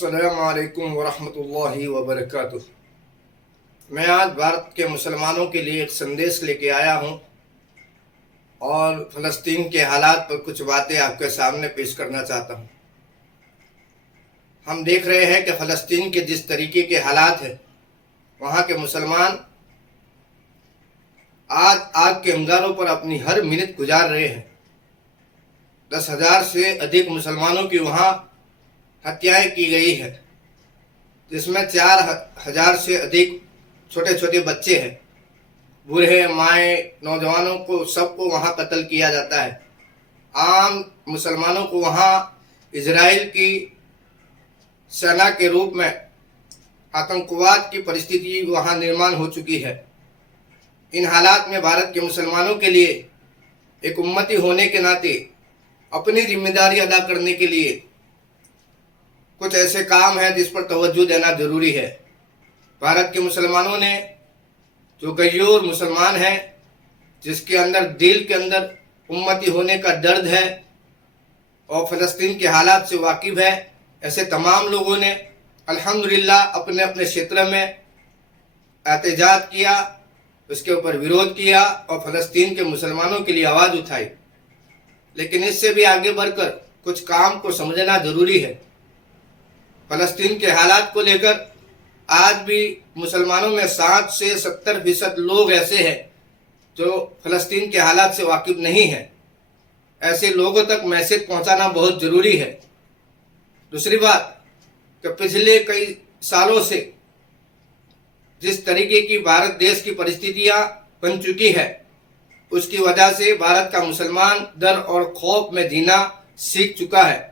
अस्सलामु अलैकुम वरहमतुल्लाहि वबरकातुह। मैं आज भारत के मुसलमानों के लिए एक संदेश लेके आया हूँ और फ़लस्तीन के हालात पर कुछ बातें आपके सामने पेश करना चाहता हूँ। हम देख रहे हैं कि फ़लस्तीन के जिस तरीके के हालात हैं, वहाँ के मुसलमान आज आग के अंगारों पर अपनी हर मिनट गुजार रहे हैं। 10,000 से अधिक मुसलमानों की वहाँ हत्याएं की गई है, जिसमें 4,000 से अधिक छोटे छोटे बच्चे हैं। बूढ़े, माएँ, नौजवानों को सबको वहाँ कत्ल किया जाता है। आम मुसलमानों को वहाँ इजराइल की सेना के रूप में आतंकवाद की परिस्थिति वहाँ निर्माण हो चुकी है। इन हालात में भारत के मुसलमानों के लिए एक उम्मती होने के नाते अपनी जिम्मेदारी अदा करने के लिए कुछ ऐसे काम हैं जिस पर तवज्जो देना जरूरी है। भारत के मुसलमानों ने, जो गयूर मुसलमान हैं, जिसके अंदर दिल के अंदर उम्मती होने का दर्द है और फ़लस्तीन के हालात से वाकिफ है, ऐसे तमाम लोगों ने अल्हम्दुलिल्लाह अपने अपने क्षेत्र में एहतजाज किया, उसके ऊपर विरोध किया और फ़लस्तीन के मुसलमानों के लिए आवाज़ उठाई। लेकिन इससे भी आगे बढ़कर कुछ काम को समझना जरूरी है। फ़लस्तीन के हालात को लेकर आज भी मुसलमानों में 60 से 70% लोग ऐसे हैं जो फ़लस्तीन के हालात से वाकिफ नहीं हैं। ऐसे लोगों तक मैसेज पहुंचाना बहुत ज़रूरी है। दूसरी बात कि पिछले कई सालों से जिस तरीके की भारत देश की परिस्थितियां बन चुकी है, उसकी वजह से भारत का मुसलमान डर और खौफ में जीना सीख चुका है।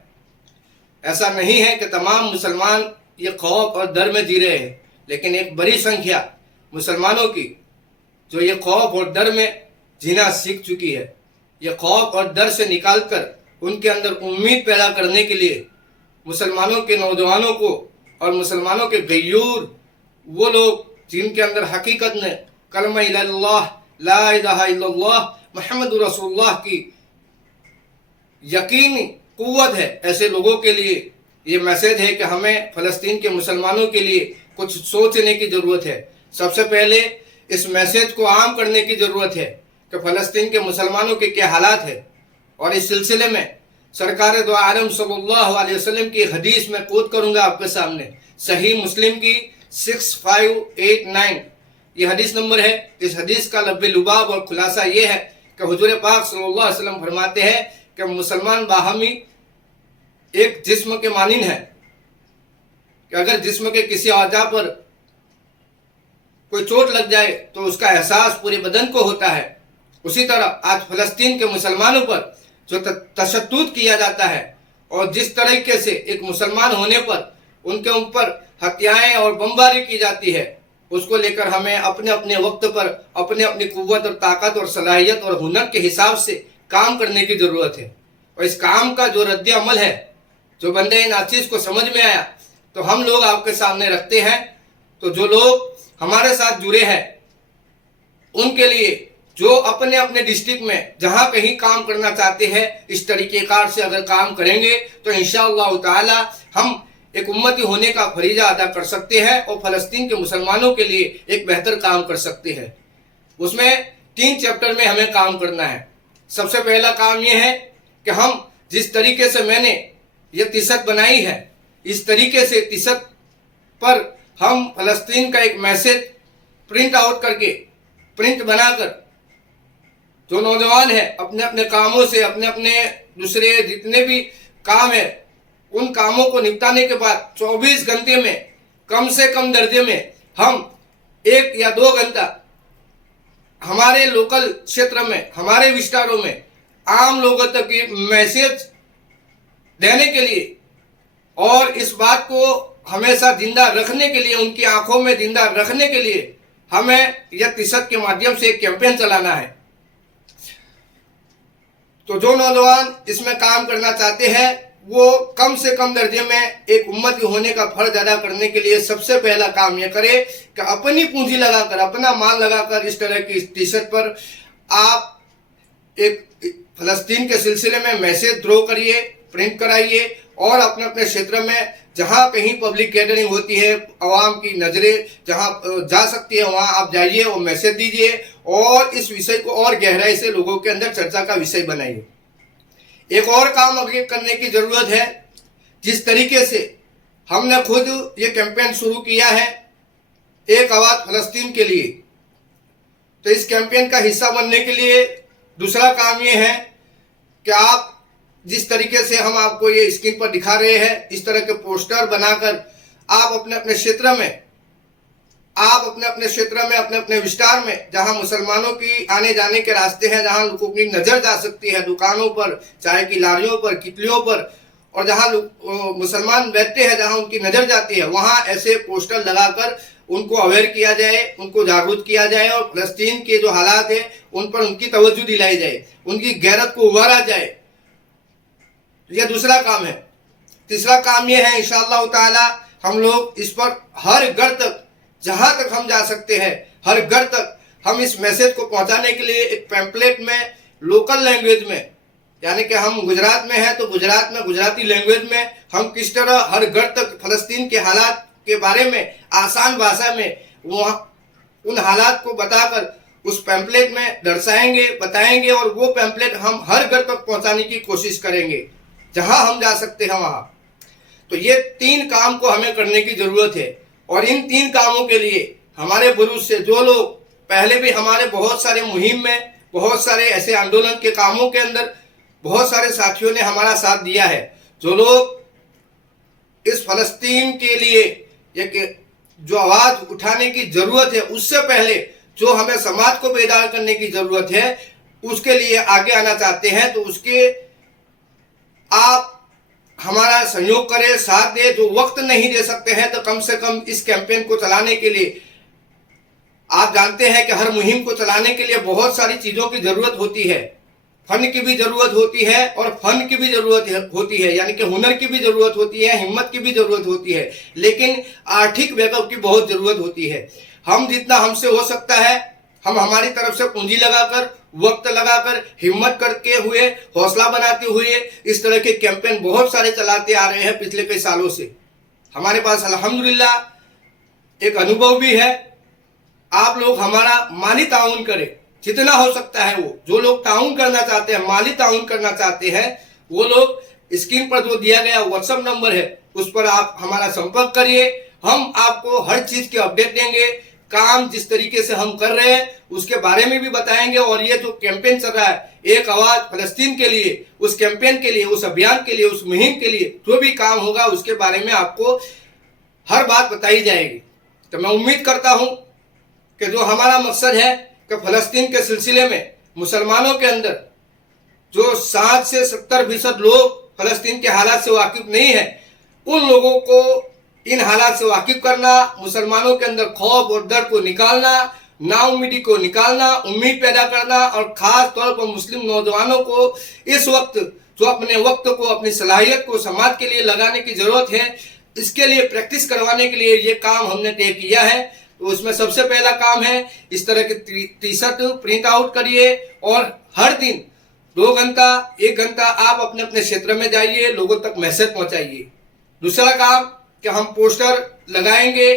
ऐसा नहीं है कि तमाम मुसलमान ये खौफ और डर में जी रहे हैं, लेकिन एक बड़ी संख्या मुसलमानों की जो ये खौफ और डर में जीना सीख चुकी है। ये खौफ और डर से निकालकर उनके अंदर उम्मीद पैदा करने के लिए मुसलमानों के नौजवानों को और मुसलमानों के गयूर, वो लोग जिनके अंदर हकीकत में कलमा इल्लल्लाह, ला इलाहा इल्लल्लाह मुहम्मदुर रसूलुल्लाह की यकीनी कुव्वत है, ऐसे लोगों के लिए ये मैसेज है कि हमें फ़लस्तीन के मुसलमानों के लिए कुछ सोचने की ज़रूरत है। सबसे पहले इस मैसेज को आम करने की ज़रूरत है कि फ़लस्तीन के मुसलमानों के क्या हालात है। और इस सिलसिले में सरकार दो आलम सल्लल्लाहु अलैहि वसल्लम की हदीस में कोट करूँगा आपके सामने, सही मुस्लिम की 6589 ये हदीस नंबर है। इस हदीस का लब्बे लुबाब और खुलासा ये है कि हुजूर पाक सल्लल्लाहु अलैहि वसल्लम फरमाते हैं कि मुसलमान बाहमी एक जिस्म के मानिंद है कि अगर जिस्म के किसी आज़ा पर कोई चोट लग जाए तो उसका एहसास पूरे बदन को होता है। उसी तरह आज फ़लस्तीन के मुसलमानों पर जो तशद्दुद किया जाता है और जिस तरीके से एक मुसलमान होने पर उनके ऊपर हत्याएं और बमबारी की जाती है, उसको लेकर हमें अपने अपने वक्त पर अपने अपनी कुव्वत और ताकत और सलाहियत और हुनर के हिसाब से काम करने की ज़रूरत है। और इस काम का जो रद्द अमल है, जो बंदे नाचीज को समझ में आया, तो हम लोग आपके सामने रखते हैं। तो जो लोग हमारे साथ जुड़े हैं उनके लिए, जो अपने अपने डिस्ट्रिक्ट में जहां कहीं काम करना चाहते हैं, इस तरीक़ेकार से अगर काम करेंगे तो इंशाअल्लाह ताला हम एक उम्मती होने का फरीजा अदा कर सकते हैं और फ़लस्तीन के मुसलमानों के लिए एक बेहतर काम कर सकते हैं। उसमें 3 चैप्टर में हमें काम करना है। सबसे पहला काम यह है कि हम जिस तरीके से मैंने ये टीशर्ट बनाई है, इस तरीके से टीशर्ट पर हम फ़लस्तीन का एक मैसेज प्रिंट आउट करके, प्रिंट बनाकर, जो नौजवान हैं अपने अपने कामों से, अपने अपने दूसरे जितने भी काम है, उन कामों को निपटाने के बाद 24 घंटे में कम से कम दर्जे में हम 1 या 2 घंटा हमारे लोकल क्षेत्र में, हमारे विस्तारों में आम लोगों तक ये मैसेज देने के लिए और इस बात को हमेशा जिंदा रखने के लिए, उनकी आंखों में जिंदा रखने के लिए हमें यह टीशर्ट के माध्यम से एक कैंपेन चलाना है। तो जो नौजवान इसमें काम करना चाहते हैं वो कम से कम दर्जे में एक उम्मती होने का फर्ज अदा करने के लिए सबसे पहला काम यह करे कि अपनी पूंजी लगाकर, अपना माल लगाकर इस तरह की टीशर्ट पर आप एक फ़लस्तीन के सिलसिले में मैसेज ड्रॉ करिए, प्रिंट कराइए और अपने अपने क्षेत्र में जहाँ कहीं पब्लिक गैदरिंग होती है, आवाम की नज़रें जहाँ जा सकती है, वहाँ आप जाइए और मैसेज दीजिए और इस विषय को और गहराई से लोगों के अंदर चर्चा का विषय बनाइए। एक और काम आगे करने की ज़रूरत है। जिस तरीके से हमने खुद ये कैंपेन शुरू किया है एक आवाज़ फ़लस्तीन के लिए, तो इस कैंपेन का हिस्सा बनने के लिए दूसरा काम ये है कि आप जिस तरीके से हम आपको ये स्क्रीन पर दिखा रहे हैं, इस तरह के पोस्टर बनाकर आप अपने अपने क्षेत्र में, अपने अपने विस्तार में, जहां मुसलमानों की आने जाने के रास्ते हैं, जहां लोगों की नज़र जा सकती है, दुकानों पर, चाय की लारियों पर, कितलियों पर, और जहां मुसलमान बैठते हैं, जहां उनकी नज़र जाती है, वहां ऐसे पोस्टर लगाकर उनको अवेयर किया जाए, उनको जागरूक किया जाए और फ़लस्तीन के जो हालात है उन पर उनकी तवज्जो दिलाई जाए, उनकी गैरत को उभारा जाए। यह दूसरा काम है। तीसरा काम यह है, इंशाअल्लाह ताला हम लोग इस पर हर घर तक, जहां तक हम जा सकते हैं, हर घर तक हम इस मैसेज को पहुंचाने के लिए एक पैम्पलेट में लोकल लैंग्वेज में, यानी कि हम गुजरात में हैं तो गुजरात में गुजराती लैंग्वेज में हम किस तरह हर घर तक फ़लस्तीन के हालात के बारे में आसान भाषा में वहाँ उन हालात को बताकर उस पैम्पलेट में दर्शाएंगे, बताएंगे और वो पैम्पलेट हम हर घर तक पहुंचाने की कोशिश करेंगे जहां हम जा सकते हैं वहां। तो ये 3 काम को हमें करने की जरूरत है और इन 3 कामों के लिए हमारे बुजुर्ग से जो लोग पहले भी हमारे बहुत सारे मुहिम में, बहुत सारे ऐसे आंदोलन के कामों के अंदर बहुत सारे साथियों ने हमारा साथ दिया है, जो लोग इस फ़लस्तीन के लिए एक जो आवाज़ उठाने की ज़रूरत है, उससे पहले जो हमें समाज को बेदार करने की ज़रूरत है, उसके लिए आगे आना चाहते हैं, तो उसके आप हमारा सहयोग करें, साथ दें। जो वक्त नहीं दे सकते हैं तो कम से कम इस कैंपेन को चलाने के लिए, आप जानते हैं कि हर मुहिम को चलाने के लिए बहुत सारी चीज़ों की ज़रूरत होती है, फन की भी ज़रूरत होती है और फन की भी ज़रूरत होती है, यानी कि हुनर की भी ज़रूरत होती है, हिम्मत की भी ज़रूरत होती है, लेकिन आर्थिक बैकअप की बहुत ज़रूरत होती है। हम जितना हमसे हो सकता है, हम हमारी तरफ से पूंजी लगाकर, वक्त लगाकर, हिम्मत करके हुए, हौसला बनाते हुए इस तरह के कैंपेन बहुत सारे चलाते आ रहे हैं पिछले कई सालों से। हमारे पास अल्हम्दुलिल्लाह एक अनुभव भी है। आप लोग हमारा माली ताउन करें, जितना हो सकता है वो, जो लोग ताउन करना चाहते हैं, माली ताउन करना चाहते हैं, वो लोग स्क्रीन पर जो दिया गया व्हाट्सएप नंबर है उस पर आप हमारा संपर्क करिए। हम आपको हर चीज की अपडेट देंगे, काम जिस तरीके से हम कर रहे हैं उसके बारे में भी बताएंगे, और ये जो कैंपेन चल रहा है एक आवाज फ़लस्तीन के लिए, उस कैंपेन के लिए, उस अभियान के लिए, उस मुहिम के लिए जो भी काम होगा उसके बारे में आपको हर बात बताई जाएगी। तो मैं उम्मीद करता हूं कि जो हमारा मकसद है कि फ़लस्तीन के सिलसिले में मुसलमानों के अंदर जो 60 से 70% लोग फ़लस्तीन के हालात से वाकिफ नहीं है, उन लोगों को इन हालात से वाकिफ करना, मुसलमानों के अंदर खौफ और डर को निकालना, नाउमीदी को निकालना, उम्मीद पैदा करना, और खास तौर पर मुस्लिम नौजवानों को इस वक्त जो अपने वक्त को, अपनी सलाहियत को समाज के लिए लगाने की जरूरत है, इसके लिए प्रैक्टिस करवाने के लिए ये काम हमने तय किया है। तो उसमें सबसे पहला काम है इस तरह के टी-शर्ट प्रिंट आउट करिए और हर दिन 2 घंटा 1 घंटा आप अपने अपने क्षेत्र में जाइए, लोगों तक मैसेज पहुंचाइए। दूसरा काम कि हम पोस्टर लगाएंगे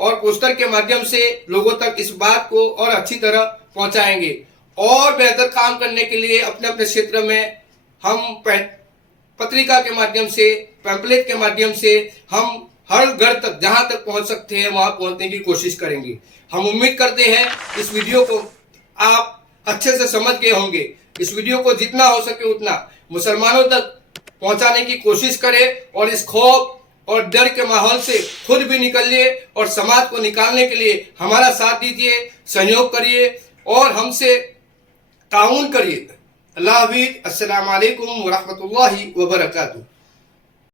और पोस्टर के माध्यम से लोगों तक इस बात को और अच्छी तरह पहुंचाएंगे, और बेहतर काम करने के लिए अपने अपने क्षेत्र में हम पत्रिका के माध्यम से, पैम्पलेट के माध्यम से हम हर घर तक जहां तक पहुंच सकते हैं वहां पहुंचने की कोशिश करेंगे। हम उम्मीद करते हैं इस वीडियो को आप अच्छे से समझ गए होंगे। इस वीडियो को जितना हो सके उतना मुसलमानों तक पहुंचाने की कोशिश करें और इस खौफ और डर के माहौल से खुद भी निकलिए और समाज को निकालने के लिए हमारा साथ दीजिए, सहयोग करिए और हमसे ताउन करिए। अल्लाह हाफिज़। अस्सलामु अलैकुम व रहमतुल्लाहि व बरकातुहू।